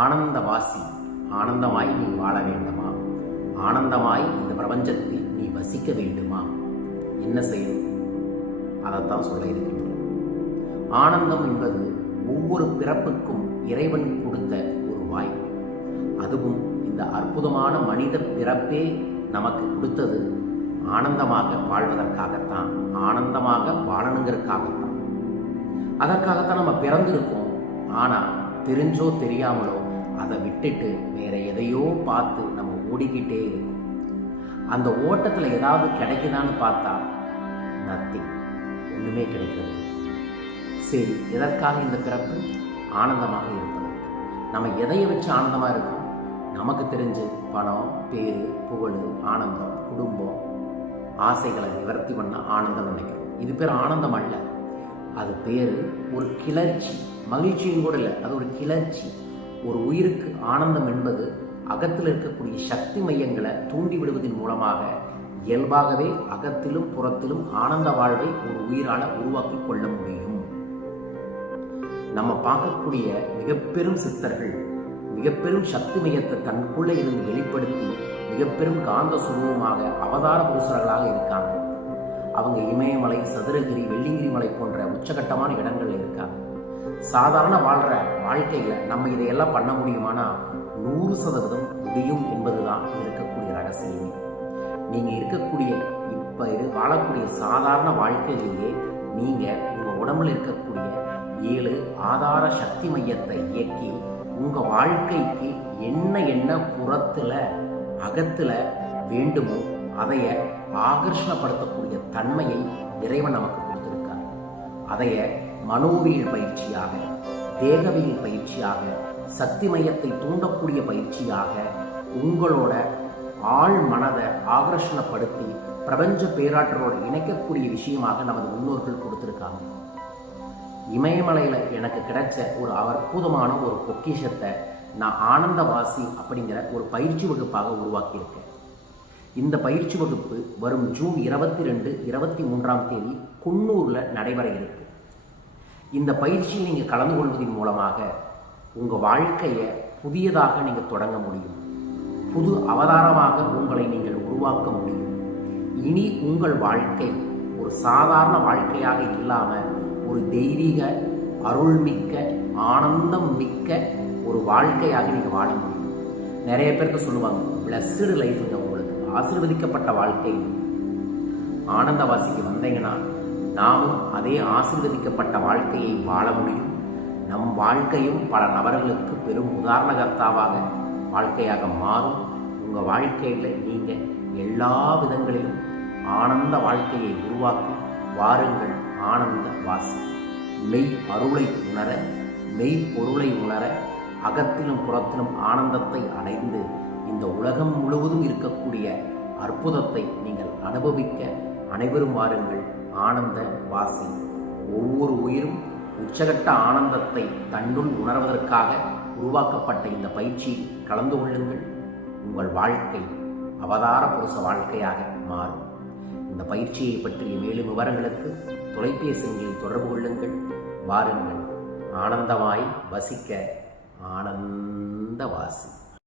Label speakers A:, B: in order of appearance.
A: ஆனந்தவாசி ஆனந்தமாய் நீ வாழ வேண்டுமா? ஆனந்தமாய் இந்த பிரபஞ்சத்தில் நீ வசிக்க வேண்டுமா? என்ன செய்யணும் அதைத்தான் சொல்ல இருக்கின்றோம். ஆனந்தம் என்பது ஒவ்வொரு பிறப்புக்கும் இறைவன் கொடுத்த ஒரு வாய்ப்பு. அதுவும் இந்த அற்புதமான மனித பிறப்பே நமக்கு கொடுத்தது ஆனந்தமாக வாழ்வதற்காகத்தான் ஆனந்தமாக வாழணுங்கிறதுக்காகத்தான். அதற்காகத்தான் நம்ம பிறந்திருக்கோம். ஆனால் தெரிஞ்சோ தெரியாமலோ அதை விட்டுட்டு வேற எதையோ பார்த்து நம்ம ஓடிக்கிட்டே இருக்கும். அந்த ஓட்டத்தில் ஏதாவது கிடைக்குதான்னு பார்த்தா நத்திங் ஒன்றுமே கிடைக்கிறது சரி எதற்காக இந்த பிறப்பு? ஆனந்தமாக இருப்பது. நம்ம எதையை வச்சு ஆனந்தமாக இருக்கோம்? நமக்கு தெரிஞ்சு பணம் பேர் புகழ் ஆனந்தம் குடும்பம் ஆசைகளை நிவர்த்தி பண்ண ஆனந்தம் நினைக்கிறோம். இது பேர் ஆனந்தம் அல்ல. அது பேர் ஒரு கிளர்ச்சி. மகிழ்ச்சியும் கூட இல்லை அது ஒரு கிளர்ச்சி. ஒரு உயிருக்கு ஆனந்தம் என்பது அகத்தில் இருக்கக்கூடிய சக்தி மையங்களை தூண்டி விடுவதன் மூலமாக இயல்பாகவே அகத்திலும் புறத்திலும் ஆனந்த வாழ்வை ஒரு உயிரால உருவாக்கி கொள்ள முடியும். நம்ம பார்க்கக்கூடிய மிக பெரும் சித்தர்கள் மிக பெரும் சக்தி மையத்தை தனக்குள்ளே இருந்து வெளிப்படுத்தி மிக பெரும் காந்த சுரூபமாக அவதார புருஷர்களாக இருக்காங்க. அவங்க இமயமலை சதுரகிரி வெள்ளிங்கிரி மலை போன்ற உச்சகட்டமான இடங்கள்ல இருக்காங்க. சாதாரண வாழ்கிற வாழ்க்கையில் நம்ம இதையெல்லாம் பண்ண முடியுமானா நூறு சதவீதம் முடியும் என்பதுதான் இருக்கக்கூடிய ரகசியமே. நீங்கள் இருக்கக்கூடிய இப்போ இது வாழக்கூடிய சாதாரண வாழ்க்கையிலேயே நீங்கள் உங்கள் உடம்புல இருக்கக்கூடிய ஏழு ஆதார சக்தி மையத்தை இயக்கி உங்க வாழ்க்கைக்கு என்ன என்ன புறத்தில் அகத்துல வேண்டுமோ அதைய ஆகர்ஷணப்படுத்தக்கூடிய தன்மையை இறைவன் நமக்கு கொடுத்துருக்கார். அதைய மனோவியல் பயிற்சியாக தேகவியல் பயிற்சியாக சக்தி மையத்தை தூண்டக்கூடிய பயிற்சியாக உங்களோட ஆள் மனதை ஆகர்ஷணப்படுத்தி பிரபஞ்ச பேராற்றலோடு இணைக்கக்கூடிய விஷயமாக நமது முன்னோர்கள் கொடுத்துருக்காங்க. இமயமலையில் எனக்கு கிடைச்ச ஒரு அற்புதமான ஒரு பொக்கிஷத்தை நான் ஆனந்தவாசி அப்படிங்கிற ஒரு பயிற்சி வகுப்பாக உருவாக்கியிருக்கேன். இந்த பயிற்சி வகுப்பு வரும் ஜூன் இருபத்தி ரெண்டு இருபத்தி மூன்றாம் தேதி குன்னூரில் நடைபெற இருக்குது இந்த பயிற்சியில் நீங்கள் கலந்து கொள்வதன் மூலமாக உங்கள் வாழ்க்கையை புதியதாக நீங்கள் தொடங்க முடியும். புது அவதாரமாக உங்களை நீங்கள் உருவாக்க முடியும். இனி உங்கள் வாழ்க்கை ஒரு சாதாரண வாழ்க்கையாக இல்லாமல் ஒரு தெய்வீக அருள்மிக்க ஆனந்தம் மிக்க ஒரு வாழ்க்கையாக நீங்கள் வாழ முடியும். நிறைய பேருக்கு சொல்லுவாங்க பிளஸ்டு லைஃபுங்க உங்களுக்கு. ஆசீர்வதிக்கப்பட்ட வாழ்க்கை ஆனந்தவாசிக்கு வந்தீங்கன்னா நாமும் அதே ஆசீர்வதிக்கப்பட்ட வாழ்க்கையை வாழ முடியும். நம் வாழ்க்கையும் பல நபர்களுக்கு பெரும் உதாரணகர்த்தாவாக வாழ்க்கையாக மாறும். உங்கள் வாழ்க்கையில் நீங்கள் எல்லா விதங்களிலும் ஆனந்த வாழ்க்கையை உருவாக்கி வாருங்கள். ஆனந்த வாசி. மெய் அருளை உணர மெய் பொருளை உணர அகத்திலும் புறத்திலும் ஆனந்தத்தை அடைந்து இந்த உலகம் முழுவதும் இருக்கக்கூடிய அற்புதத்தை நீங்கள் அனுபவிக்க அனைவரும் வாருங்கள். ஆனந்த வாசி. ஒவ்வொரு உயிரும் உச்சகட்ட ஆனந்தத்தை தன்னுள் உணர்வதற்காக உருவாக்கப்பட்ட இந்த பயிற்சியில் கலந்து கொள்ளுங்கள். உங்கள் வாழ்க்கை அவதார புருஷ வாழ்க்கையாக மாறும். இந்த பயிற்சியை பற்றிய மேலும் விவரங்களுக்கு தொலைபேசியில் தொடர்பு கொள்ளுங்கள். வாருங்கள். ஆனந்தமாய் வசிக்க ஆனந்த வாசி.